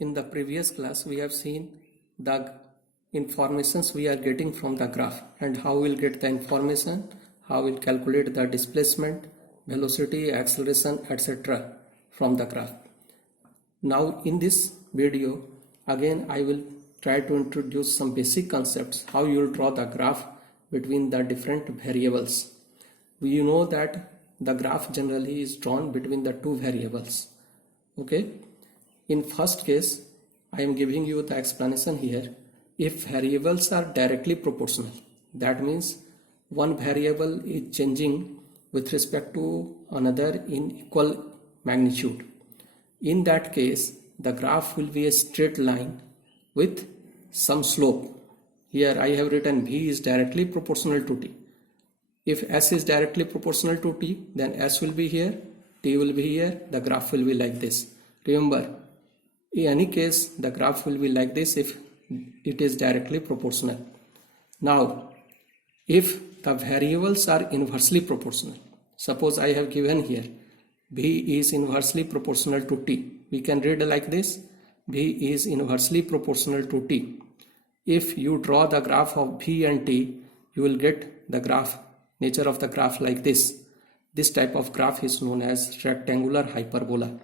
In the previous class, we have seen the informations we are getting from the graph and how we'll get the information, how we'll calculate the displacement, velocity, acceleration, etc. from the graph. Now in this video, again I will try to introduce some basic concepts, how you will draw the graph between the different variables. We know that the graph generally is drawn between the two variables. Okay. In first case, I am giving you the explanation here. If variables are directly proportional, that means one variable is changing with respect to another in equal magnitude. In that case, the graph will be a straight line with some slope. Here I have written V is directly proportional to T. If S is directly proportional to T, then S will be here, T will be here, the graph will be like this. Remember, in any case, the graph will be like this if it is directly proportional. Now, if the variables are inversely proportional, suppose I have given here V is inversely proportional to T. We can read like this, V is inversely proportional to T. If you draw the graph of V and T, you will get the graph, nature of the graph like this. This type of graph is known as rectangular hyperbola.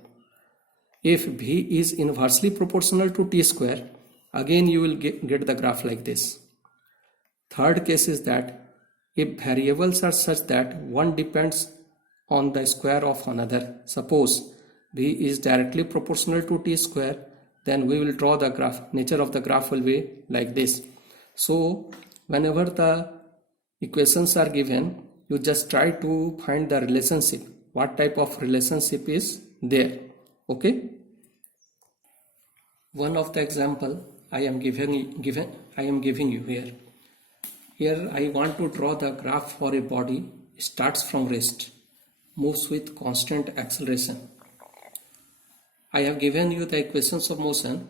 If V is inversely proportional to T square, again you will get the graph like this. Third case is that if variables are such that one depends on the square of another, suppose V is directly proportional to T square, then we will draw the graph, nature of the graph will be like this. So whenever the equations are given, you just try to find the relationship, what type of relationship is there. Okay. One of the example I am giving you here. Here I want to draw the graph for a body starts from rest, moves with constant acceleration. I have given you the equations of motion.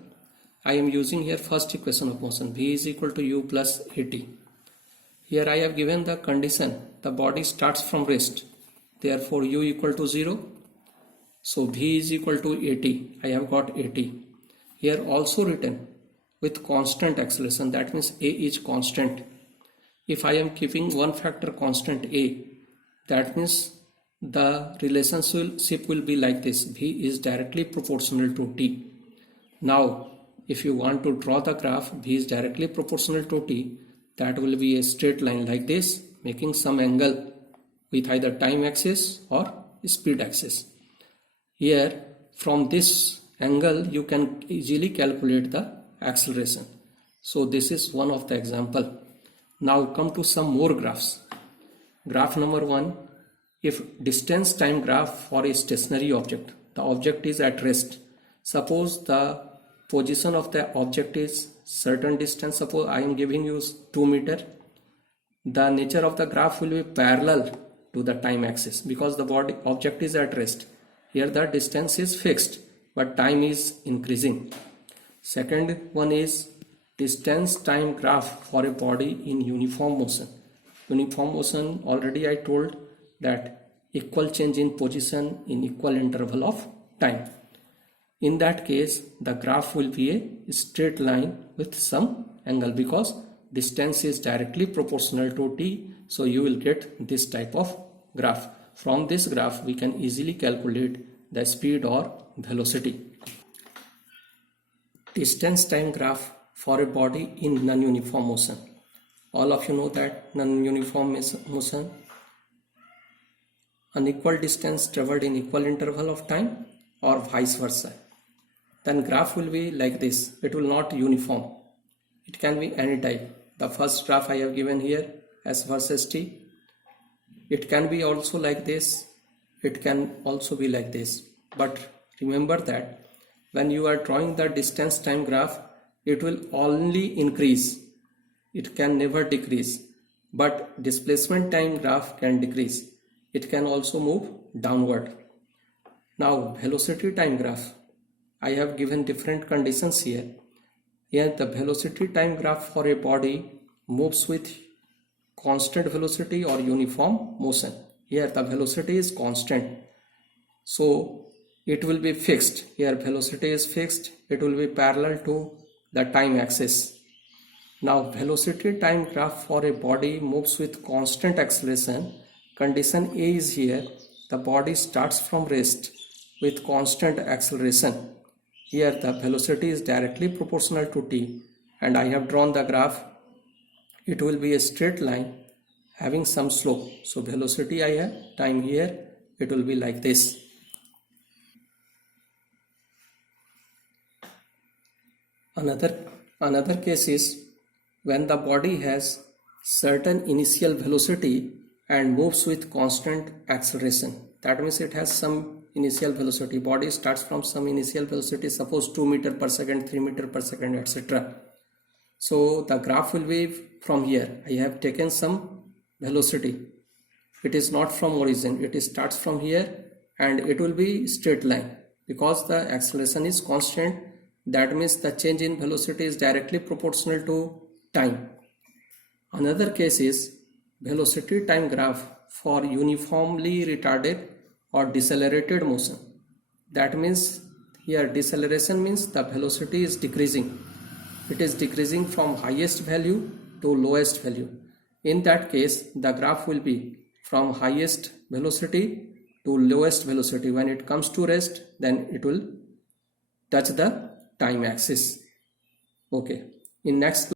I am using here first equation of motion, V is equal to U plus AT. Here I have given the condition, the body starts from rest, therefore U equal to 0. So V is equal to AT. I have got AT. Here also written with constant acceleration, that means A is constant. If I am keeping one factor constant A, that means the relationship will be like this, V is directly proportional to T. Now if you want to draw the graph, V is directly proportional to T, that will be a straight line like this, making some angle with either time axis or speed axis. Here from this angle you can easily calculate the acceleration. So this is one of the example. Now come to some more graphs. Graph number 1, if distance time graph for a stationary object, the object is at rest. Suppose the position of the object is certain distance, suppose I am giving you 2 meter. The nature of the graph will be parallel to the time axis because the body object is at rest. Here the distance is fixed but time is increasing. Second one is distance time graph for a body in uniform motion. Uniform motion, already I told that equal change in position in equal interval of time. In that case, the graph will be a straight line with some angle because distance is directly proportional to T. So you will get this type of graph. From this graph, we can easily calculate the speed or velocity. Distance time graph for a body in non-uniform motion. All of you know that non-uniform motion, unequal distance traveled in equal interval of time or vice versa. Then graph will be like this. It will not uniform. It can be any type. The first graph I have given here, S versus T. It can be also like this. It can also be like this. But remember that when you are drawing the distance time graph, it will only increase. It can never decrease. But displacement time graph can decrease. It can also move downward. Now velocity time graph. I have given different conditions here. Here the velocity time graph for a body moves with constant velocity or uniform motion. Here the velocity is constant. So it will be fixed. Here velocity is fixed it will be parallel to the time axis. Now velocity time graph for a body moves with constant acceleration. Condition A is here. The body starts from rest with constant acceleration. Here the velocity is directly proportional to t, and I have drawn the graph. It will be a straight line having some slope. So velocity I have, time here, it will be like this. Another case is when the body has certain initial velocity and moves with constant acceleration. That means it has some initial velocity. Body starts from some initial velocity, suppose 2 meter per second, 3 meter per second, etc. So the graph will be from here. I have taken some velocity. It is not from origin. It starts from here and it will be straight line because the acceleration is constant. That means the change in velocity is directly proportional to time. Another case is velocity time graph for uniformly retarded or decelerated motion. That means here deceleration means the velocity is decreasing. It is decreasing from highest value to lowest value. In that case, the graph will be from highest velocity to lowest velocity. When it comes to rest, then it will touch the time axis. Okay. In next